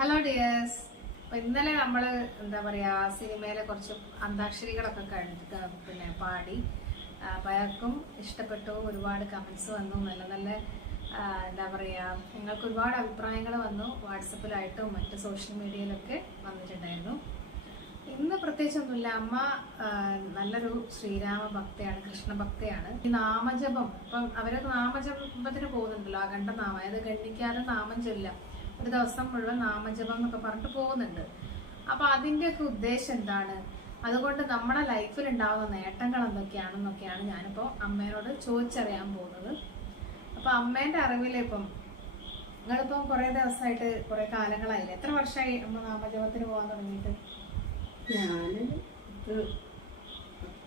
Hello dears അപ്പൊ ഇന്നലെ നമ്മൾ എന്താ പറയാ സിനിമയിലെ കുറച്ച് അന്താക്ഷരികളൊക്കെ കണ്ട് പിന്നെ പാടി. ആ, പലർക്കും ഇഷ്ടപ്പെട്ടു. ഒരുപാട് കമൻസ് വന്നു. നല്ല നല്ല എന്താ പറയാ നിങ്ങൾക്ക് ഒരുപാട് അഭിപ്രായങ്ങൾ വന്നു. വാട്സപ്പിലായിട്ടും മറ്റ് സോഷ്യൽ മീഡിയയിലൊക്കെ വന്നിട്ടുണ്ടായിരുന്നു. ഇന്ന് പ്രത്യേകിച്ചൊന്നുമില്ല. അമ്മ നല്ലൊരു ശ്രീരാമ ഭക്തയാണ് കൃഷ്ണ ഭക്തയാണ്. ഈ നാമജപം ഇപ്പം അവരൊക്കെ നാമജപത്തിന് പോകുന്നുണ്ടല്ലോ. അഖണ്ഡ നാമം. അതായത് ഗണ്ണിക്കാതെ നാമം ചൊല്ലാം ഒരു ദിവസം മുഴുവൻ നാമജപം എന്നൊക്കെ പറഞ്ഞിട്ട് പോകുന്നുണ്ട്. അപ്പൊ അതിന്റെയൊക്കെ ഉദ്ദേശം എന്താണ്? അതുകൊണ്ട് നമ്മുടെ ലൈഫിൽ ഉണ്ടാവുന്ന നേട്ടങ്ങൾ എന്തൊക്കെയാണെന്നൊക്കെയാണ് ഞാനിപ്പോ അമ്മേനോട് ചോദിച്ചറിയാൻ പോകുന്നത്. അപ്പൊ അമ്മേന്റെ അറിവിലിപ്പം നിങ്ങളിപ്പം കുറെ ദിവസമായിട്ട് കുറെ കാലങ്ങളായില്ലേ? എത്ര വർഷമായി അമ്മ നാമജപത്തിന് പോകാൻ തുടങ്ങിയിട്ട്? ഞാൻ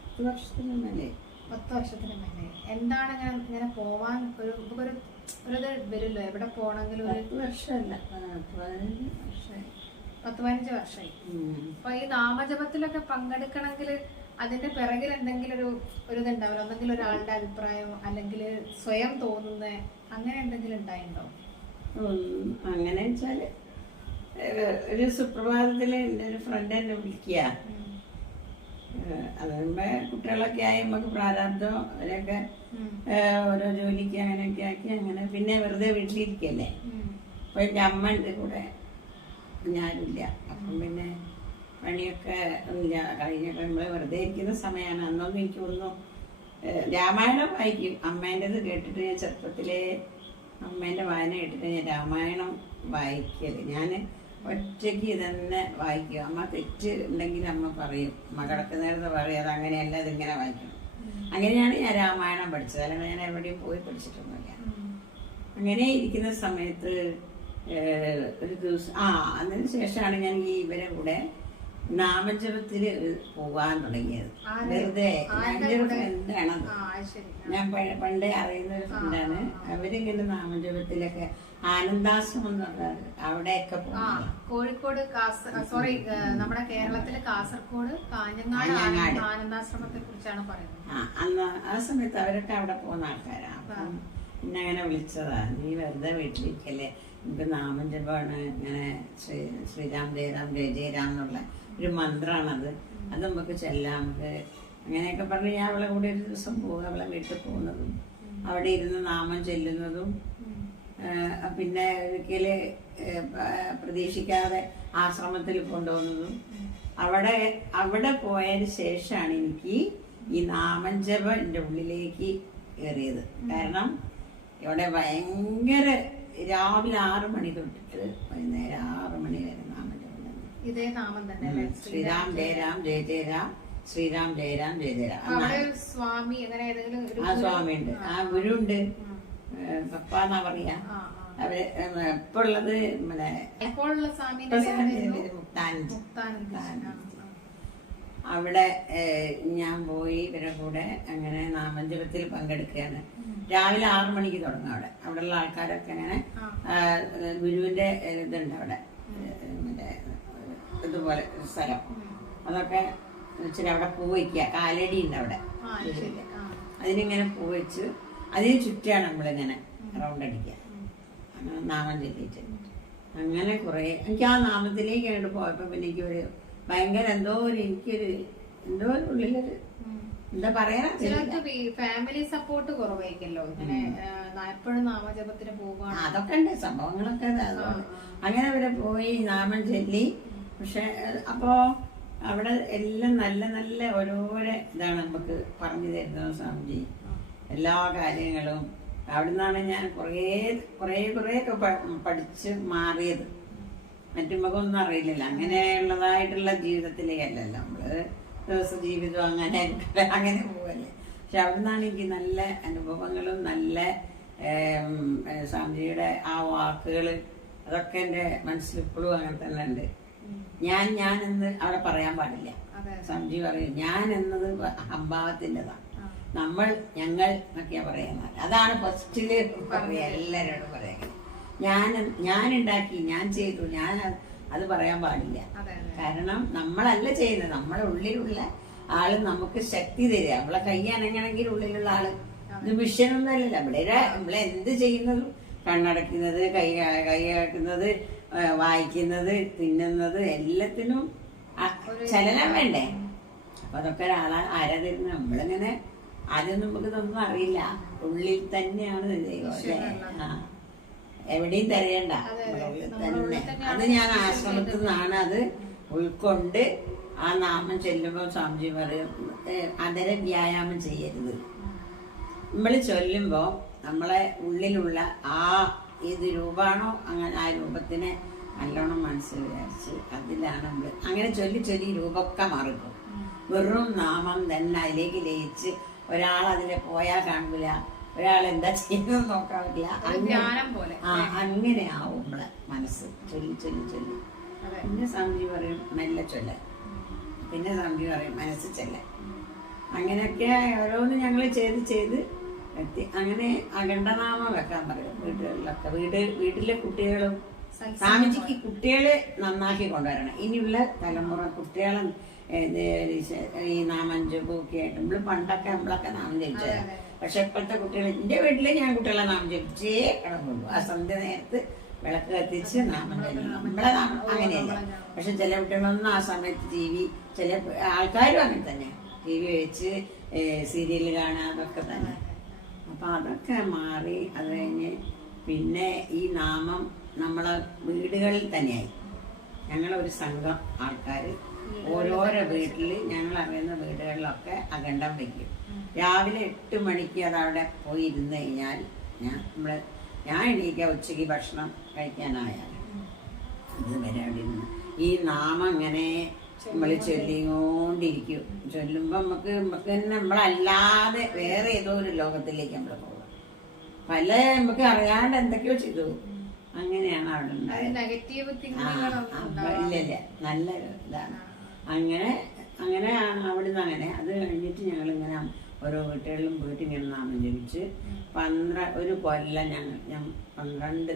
പത്ത് വർഷത്തിന് മേലെ പത്ത് വർഷത്തിന് മേലെ എന്താണ് ഇങ്ങനെ ഇങ്ങനെ പോവാൻ ഒരു നമുക്കൊരു എവിടെ പോകണമെങ്കിലും ഒരു പത്ത് വർഷമല്ല. ആ, പതിനഞ്ച് വർഷമായി. പത്ത് പതിനഞ്ച് വർഷമായി അപ്പൊ ഈ നാമജപത്തിലൊക്കെ പങ്കെടുക്കണമെങ്കിൽ അതിന്റെ പിറകിൽ എന്തെങ്കിലും ഒരു ഒരു ഇതുണ്ടാവില്ല ഒന്നെങ്കിലും ഒരാളുടെ അഭിപ്രായം അല്ലെങ്കിൽ സ്വയം തോന്നുന്ന അങ്ങനെ എന്തെങ്കിലും ഉണ്ടായിട്ടുണ്ടോ? അങ്ങനെ വെച്ചാൽ ഒരു സുപ്രഭാതത്തിൽ എന്റെ ഒരു ഫ്രണ്ട് എന്നെ വിളിക്കുക അതുമ്പോ കുട്ടികളൊക്കെ ആയി നമുക്ക് പ്രാരാബ്ദം അവരൊക്കെ ഓരോ ജോലിക്ക് അങ്ങനെയൊക്കെ ആക്കി അങ്ങനെ പിന്നെ വെറുതെ വീട്ടിലിരിക്കല്ലേ? അപ്പൊ എന്റെ അമ്മ ഉണ്ട് കൂടെ. ഞാനില്ല അപ്പം പിന്നെ പണിയൊക്കെ ഇല്ല. കഴിഞ്ഞൊക്കെ നമ്മൾ വെറുതെ ഇരിക്കുന്ന സമയമാണ് അന്നൊന്നും എനിക്ക് തോന്നുന്നു രാമായണം വായിക്കും. അമ്മേന്റെത് കേട്ടിട്ട് ഞാൻ ചെറുപ്പത്തിലെ അമ്മേന്റെ വായന കേട്ടിട്ട് ഞാൻ രാമായണം വായിക്കൽ. ഞാൻ ഒറ്റയ്ക്ക് തന്നെ വായിക്കും അമ്മ തെറ്റ് ഉണ്ടെങ്കിൽ അമ്മ പറയും. അമ്മ കിടക്കുന്നേരത്ത് പറയും അത് അങ്ങനെയല്ല ഇതിങ്ങനെ വായിക്കണം. അങ്ങനെയാണ് ഞാൻ രാമായണം പഠിച്ചത്. അല്ലെങ്കിൽ ഞാൻ എവിടെയും പോയി പഠിച്ചിട്ടൊന്നുമില്ല. അങ്ങനെ ഇരിക്കുന്ന സമയത്ത് ഒരു ദിവസം ആ അതിന് ശേഷമാണ് ഞാൻ ഈ ഇവരെ കൂടെ നാമജപത്തിൽ പോകാൻ തുടങ്ങിയത്? വെറുതെ എന്റെ ഒരു ഞാൻ പണ്ട് അറിയുന്ന ഒരു ഫ്രണ്ടാണ് അവരിങ്ങനെ നാമജപത്തിലൊക്കെ ആനന്ദാശ്രമം എന്ന് പറഞ്ഞാൽ അവിടെയൊക്കെ കോഴിക്കോട് സോറി നമ്മുടെ കേരളത്തിലെ കാസർഗോഡ് കാഞ്ഞങ്ങാട് കാഞ്ഞങ്ങാട്. ആനന്ദ- ആനന്ദാശ്രമത്തെ കുറിച്ചാണ് പറയുന്നത്. ആ അന്ന് ആ സമയത്ത് അവരൊക്കെ അവിടെ പോകുന്ന ആൾക്കാരാണ് അപ്പം എന്നെ അങ്ങനെ വിളിച്ചതാ. നീ വെറുതെ വീട്ടിലിരിക്കല്ലേ? നമുക്ക് നാമം ജപമാണ് ഇങ്ങനെ ശ്രീ ശ്രീരാം ജയരാം ജയ ജയരാം എന്നുള്ള ഒരു മന്ത്രാണത്. അത് നമുക്ക് ചെല്ലാം. അങ്ങനെയൊക്കെ പറഞ്ഞ് ഞാൻ അവളെ കൂടെ ഒരു ദിവസം പോകും അവളെ വീട്ടിൽ പോകുന്നതും അവിടെ ഇരുന്ന് നാമം ചെല്ലുന്നതും പിന്നെ ഒരിക്കൽ പ്രതീക്ഷിക്കാതെ ആശ്രമത്തിൽ കൊണ്ടുപോകുന്നതും. അവിടെ അവിടെ പോയതിന് ശേഷമാണ് എനിക്ക് ഈ നാമജപം എന്റെ ഉള്ളിലേക്ക് കയറിയത്. കാരണം ഇവിടെ ഭയങ്കര രാവിലെ ആറ് മണി തൊട്ടിട്ട് വൈകുന്നേരം ആറ് മണി വരെ. ഇതേ നാമം തന്നെ അല്ലേ? ശ്രീരാം ജയരാം ജയ ജയരാം ശ്രീരാം ജയരാം ജയ ജയരാം അപ്പൊ അവിടെ ഒരു സ്വാമി അങ്ങനെ ഏതെങ്കിലും ഒരു സ്വാമി ഉണ്ട് ആ. ഗുരുണ്ട്. പപ്പ എന്നാ പറയാ? ആ, ആ. അവർ ഇപ്പൊ ഉള്ളത്? മുക്താനന്ദ. അവിടെ ഞാൻ പോയി ഇവരുടെ കൂടെ അങ്ങനെ നാമജപത്തിൽ പങ്കെടുക്കുകയാണ്. രാവിലെ ആറു മണിക്ക് തുടങ്ങും അവിടെ. അവിടെയുള്ള ആൾക്കാരൊക്കെ അങ്ങനെ ഗുരുവിന്റെ ഇതുണ്ട് അവിടെ. മറ്റേ ഇതുപോലെ ഒരു സ്ഥലം. അതൊക്കെ ഇച്ചിരി അവിടെ പൂ വയ്ക്കുക കാലടി ഉണ്ട് അവിടെ. അതിനിങ്ങനെ പൂ വെച്ച് അതിന് ചുറ്റാണ് നമ്മളിങ്ങനെ റൗണ്ട് അടിക്കുക അങ്ങനെ നാമം ചൊല്ലിയിട്ട്. അങ്ങനെ കുറേ എനിക്ക് ആ നാമത്തിലേക്ക് അങ്ങോട്ട് പോയപ്പോൾ പിന്നെ എനിക്ക് ഒരു ഭയങ്കര എന്തോ ഒരു എനിക്കൊരു എന്തോ ഒരു ഉള്ളിലൊരു എന്താ പറയാ? ചിലർക്ക് ഫാമിലി സപ്പോർട്ട് കുറവായിരിക്കല്ലോ. ഇങ്ങനെ എപ്പോഴും നാമജപത്തിന് പോവുകയാണ് അതൊക്കെ ഉണ്ട്. സംഭവങ്ങളൊക്കെ അങ്ങനെ ഇവിടെ പോയി നാമം ചൊല്ലി പക്ഷെ അപ്പോ അവിടെ എല്ലാം നല്ല നല്ല ഓരോരോ ഇതാണ് നമുക്ക് പറഞ്ഞു തരുന്നത് സ്വാമിജി. എല്ലാ കാര്യങ്ങളും. അവിടെ നിന്നാണ് ഞാൻ കുറേ കുറേ കുറേ ഒക്കെ പഠിച്ച് മാറിയത്. മറ്റു മുഖമൊന്നും അറിയില്ലല്ലോ. അങ്ങനെയുള്ളതായിട്ടുള്ള ജീവിതത്തിലേക്കല്ലല്ലോ നമ്മൾ ദിവസ ജീവിതം അങ്ങനെ അങ്ങനെ പോവല്ലേ. പക്ഷെ അവിടെ നിന്നാണ് എനിക്ക് നല്ല അനുഭവങ്ങളും നല്ല സ്വാമിജിയുടെ ആ വാക്കുകൾ അതൊക്കെ എന്റെ മനസ്സിൽ ഇപ്പോഴും അങ്ങനെ തന്നെ ഉണ്ട്. ഞാൻ ഞാൻ എന്ന് അവിടെ പറയാൻ പാടില്ല. സ്വാമിജി പറയും ഞാൻ എന്നത് അഭാവത്തിന്റെതാണ് നമ്മൾ ഞങ്ങൾ എന്നൊക്കെയാ പറയുന്നത്. അതാണ് ഫസ്റ്റിൽ പറയാ എല്ലാവരോടും പറയുന്നത്. ഞാൻ ഞാൻ ഉണ്ടാക്കി ഞാൻ ചെയ്തു ഞാൻ അത് പറയാൻ പാടില്ല. കാരണം നമ്മളല്ല ചെയ്യുന്നത്. നമ്മുടെ ഉള്ളിലുള്ള ആൾ നമുക്ക് ശക്തി തരിക. നമ്മളെ കൈ അനങ്ങണമെങ്കിൽ ഉള്ളിലുള്ള ആൾ. ഇത് മിഷനൊന്നും അല്ലല്ലോ ഇവിടെ നമ്മളെ എന്ത് ചെയ്യുന്നതും കണ്ണടയ്ക്കുന്നത് കൈ കൈ ഏ, വായിക്കുന്നത് തിന്നുന്നത് എല്ലാത്തിനും ചലനം വേണ്ടേ? അപ്പൊ അതൊക്കെ ഒരാളെ ആരാ തരുന്നത് നമ്മളിങ്ങനെ ആദ്യം നമുക്ക് ഇതൊന്നും അറിയില്ല. ഉള്ളിൽ തന്നെയാണ് ദൈവം അല്ലേ? ആ. എവിടെയും തിരയണ്ട ഉള്ളിൽ തന്നെ അത് ഞാൻ ആശ്രമത്തിൽ നിന്നാണ് അത് ഉൾക്കൊണ്ട് ആ നാമം ചെല്ലുമ്പോൾ സ്വാമിജി പറയും അതര വ്യായാമം ചെയ്യരുത്. നമ്മൾ ചൊല്ലുമ്പോൾ നമ്മളെ ഉള്ളിലുള്ള ആ ഏത് രൂപമാണോ അങ്ങനെ ആ രൂപത്തിനെ നല്ലോണം മനസ്സിൽ വിചാരിച്ച് അതിലാണ് നമ്മൾ അങ്ങനെ ചൊല്ലി ചൊല്ലി രൂപമൊക്കെ മാറിക്കും വെറും നാമം തന്നെ അതിലേക്ക് ലയിച്ച് ഒരാൾ അതിലെ പോയാൽ കാണില്ല ഒരാൾ എന്താ ചെയ്യുന്നത് നോക്കാൻ പറ്റില്ല. അങ്ങനെ പോലെ. ആ അങ്ങനെ ആവും നമ്മളെ മനസ്സ്. ചൊല്ലി ചൊല്ലി ചൊല്ലി. പിന്നെ സ്വാമിജി പറയും മെല്ലെ ചൊല്ല. പിന്നെ സ്വാമിജി പറയും മനസ്സ് ചൊല്ല. അങ്ങനെയൊക്കെ ഓരോന്ന് ഞങ്ങൾ ചെയ്ത് ചെയ്ത് എത്തി. അങ്ങനെ അഖണ്ഡനാമം വെക്കാൻ പറയും വീടുകളിലൊക്കെ വീട് വീട്ടിലെ കുട്ടികളും സ്വാമിജിക്ക് കുട്ടികളെ നന്നാക്കി കൊണ്ടുവരണം. ഇനിയുള്ള തലമുറ കുട്ടികളെ ഈ നാമം ജപമൊക്കെ ആയിട്ട് നമ്മൾ പണ്ടൊക്കെ നമ്മളൊക്കെ നാമം ജപിച്ചത്. പക്ഷെ ഇപ്പോഴത്തെ കുട്ടികൾ എന്റെ വീട്ടിൽ ഞാൻ കുട്ടികളെ നാമം ജപിച്ചേ കിടന്നുള്ളൂ. ആ സന്ധ്യ നേരത്ത് വിളക്ക് കത്തിച്ച് നാമം ജപിക്കണം നമ്മളെ നാമം അങ്ങനെയല്ല. പക്ഷെ ചില കുട്ടികളൊന്നും ആ സമയത്ത് ടി വി ചില ആൾക്കാരും അങ്ങനെ തന്നെ. ടി വി വെച്ച് സീരിയൽ കാണുക അതൊക്കെ തന്നെ. അപ്പൊ അതൊക്കെ മാറി അത് കഴിഞ്ഞ് പിന്നെ ഈ നാമം നമ്മളെ വീടുകളിൽ തന്നെയായി. ഞങ്ങളൊരു സംഘം ആൾക്കാർ ഓരോരോ വീട്ടിൽ ഞങ്ങൾ അറിയുന്ന വീടുകളിലൊക്കെ അഖണ്ഡം വയ്ക്കും രാവിലെ എട്ട് മണിക്ക് അത് അവിടെ പോയി ഇരുന്ന് കഴിഞ്ഞാൽ ഞാൻ നമ്മൾ ഞാൻ എണീക്കുക ഉച്ചയ്ക്ക് ഭക്ഷണം കഴിക്കാനായാൽ. ഇതുവരെ അവിടെ ഇരുന്ന്. ഈ നാമം ഇങ്ങനെ നമ്മൾ ചൊല്ലിക്കൊണ്ടിരിക്കും. ചൊല്ലുമ്പോൾ നമുക്ക് നമുക്ക് തന്നെ നമ്മളല്ലാതെ വേറെ ഏതോ ഒരു ലോകത്തിലേക്ക് നമ്മൾ പോകാം പല നമുക്ക് അറിയാണ്ട് എന്തൊക്കെയോ ചെയ്തു. അങ്ങനെയാണ് അവിടെ ഇല്ലല്ല ഉണ്ടായത്. നല്ല ഇതാണ്. അങ്ങനെ അങ്ങനെ അവിടുന്ന് അങ്ങനെ. അത് കഴിഞ്ഞിട്ട് ഞങ്ങൾ ഇങ്ങനെ ഓരോ വീട്ടുകളിലും പോയിട്ട് ഇങ്ങനെ നാമം ജപിച്ച് പന്ത്ര ഒരു കൊല്ലം ഞങ്ങൾ ഞാൻ പന്ത്രണ്ട്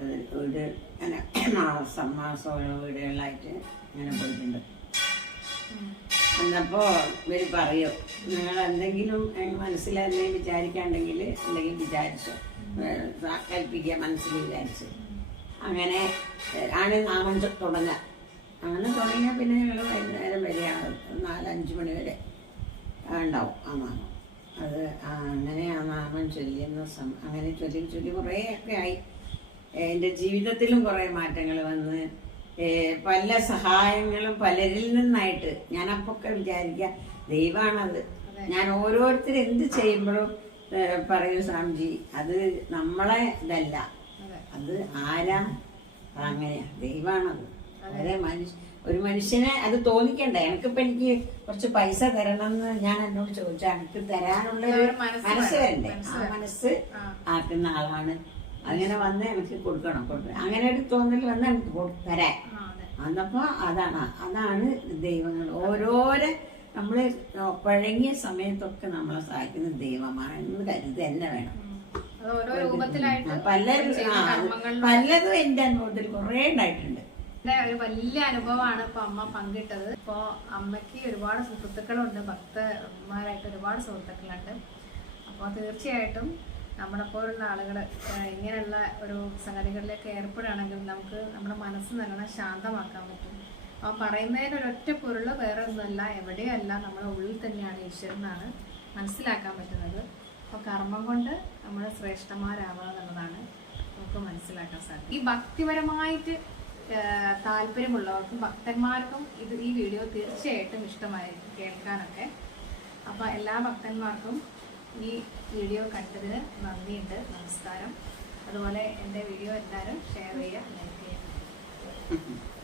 വീട് അങ്ങനെ മാസം മാസം ഓരോ വീടുകളിലായിട്ട് അങ്ങനെ പോയിട്ടുണ്ട്. എന്നപ്പോ ഇവർ പറയും നിങ്ങൾ എന്തെങ്കിലും മനസ്സിലെന്തെങ്കിലും വിചാരിക്കാണ്ടെങ്കിൽ എന്തെങ്കിലും വിചാരിച്ചു. കൽപ്പിക്കുക മനസ്സിൽ വിചാരിച്ചു. അങ്ങനെ ആണ് നാമം തുടങ്ങുക. അങ്ങനെ തുടങ്ങിയാൽ പിന്നെ ഞങ്ങൾ വൈകുന്നേരം വരെയാണ് നാലഞ്ച് മണി വരെ ഉണ്ടാവും ആ നാമം. അത് അങ്ങനെ ആ നാമം ചൊല്ലിയെന്ന സം അങ്ങനെ ചൊല്ലി ചൊല്ലി കുറേയൊക്കെ ആയി. എന്റെ ജീവിതത്തിലും കുറേ മാറ്റങ്ങൾ വന്ന് പല സഹായങ്ങളും പലരിൽ നിന്നായിട്ട് ഞാൻ അപ്പൊക്കെ വിചാരിക്കുക ദൈവമാണത് ഞാൻ ഓരോരുത്തർ എന്ത് ചെയ്യുമ്പോഴും പറയൂ സ്വാമിജി അത് നമ്മളെ ഇതല്ല. അത്. ആരാ? അങ്ങനെയാ. ദൈവമാണത് വളരെ മനുഷ്യ ഒരു മനുഷ്യനെ അത് തോന്നിക്കണ്ടേ. എനിക്കിപ്പോ എനിക്ക് കുറച്ച് പൈസ തരണം എന്ന് ഞാൻ എന്നോട് ചോദിച്ചാൽ എനിക്ക് തരാനുള്ള ഒരു മനസ്സ് വരണ്ടേ ആ മനസ്സ്. ആക്കുന്ന ആളാണ്. അങ്ങനെ വന്ന് എനിക്ക് കൊടുക്കണം കൊടുക്കണം. അങ്ങനെ ഒരു തോന്നൽ വന്ന് എനിക്ക് തരാം തരാൻ. അന്നപ്പോ അതാണ് അതാണ് ദൈവങ്ങൾ. ഓരോരോ നമ്മൾ പഴങ്ങിയ സമയത്തൊക്കെ നമ്മളെ സഹായിക്കുന്ന ദൈവമാണ്. എന്ന് കരുതി തന്നെ വേണം. ഓരോ രൂപത്തിലായിട്ട് പലരും പലതും എന്റെ അനുഭവത്തിൽ കുറേ ഉണ്ടായിട്ടുണ്ട്. ഒരു വലിയ അനുഭവമാണ് ഇപ്പൊ അമ്മ പങ്കിട്ടത്. ഇപ്പോ അമ്മയ്ക്ക് ഒരുപാട് സുഹൃത്തുക്കളുണ്ട്. ഭക്തന്മാരായിട്ട് ഒരുപാട് സുഹൃത്തുക്കളുണ്ട്. അപ്പോൾ തീർച്ചയായിട്ടും നമ്മളെ പോലുള്ള ആളുകൾ ഇങ്ങനെയുള്ള ഒരു സംഗതികളിലേക്ക് ഏർപ്പെടുകയാണെങ്കിൽ നമുക്ക് നമ്മുടെ മനസ്സ് നല്ലോണം ശാന്തമാക്കാൻ പറ്റും. അപ്പോൾ പറയുന്നതിന് ഒരൊറ്റ പൊരുൾ വേറെ ഒന്നുമല്ല എവിടെയല്ല നമ്മുടെ ഉള്ളിൽ തന്നെയാണ് ഈശ്വരനാണ് മനസ്സിലാക്കാൻ പറ്റുന്നത്. അപ്പോൾ കർമ്മം കൊണ്ട് നമ്മൾ ശ്രേഷ്ഠന്മാരാവുക എന്നുള്ളതാണ് നമുക്ക് മനസ്സിലാക്കാൻ സാധിക്കും ഈ ഭക്തിപരമായിട്ട് താല്പര്യമുള്ളവർക്കും ഭക്തന്മാർക്കും ഇത് ഈ വീഡിയോ തീർച്ചയായിട്ടും ഇഷ്ടമായിരിക്കും കേൾക്കാനൊക്കെ. അപ്പോൾ എല്ലാ ഭക്തന്മാർക്കും ഈ വീഡിയോ കണ്ടതിന് നന്ദിയുണ്ട്. നമസ്കാരം. അതുപോലെ എന്റെ വീഡിയോ എല്ലാവരും ഷെയർ ചെയ്യുക ലൈക്ക് ചെയ്യുക.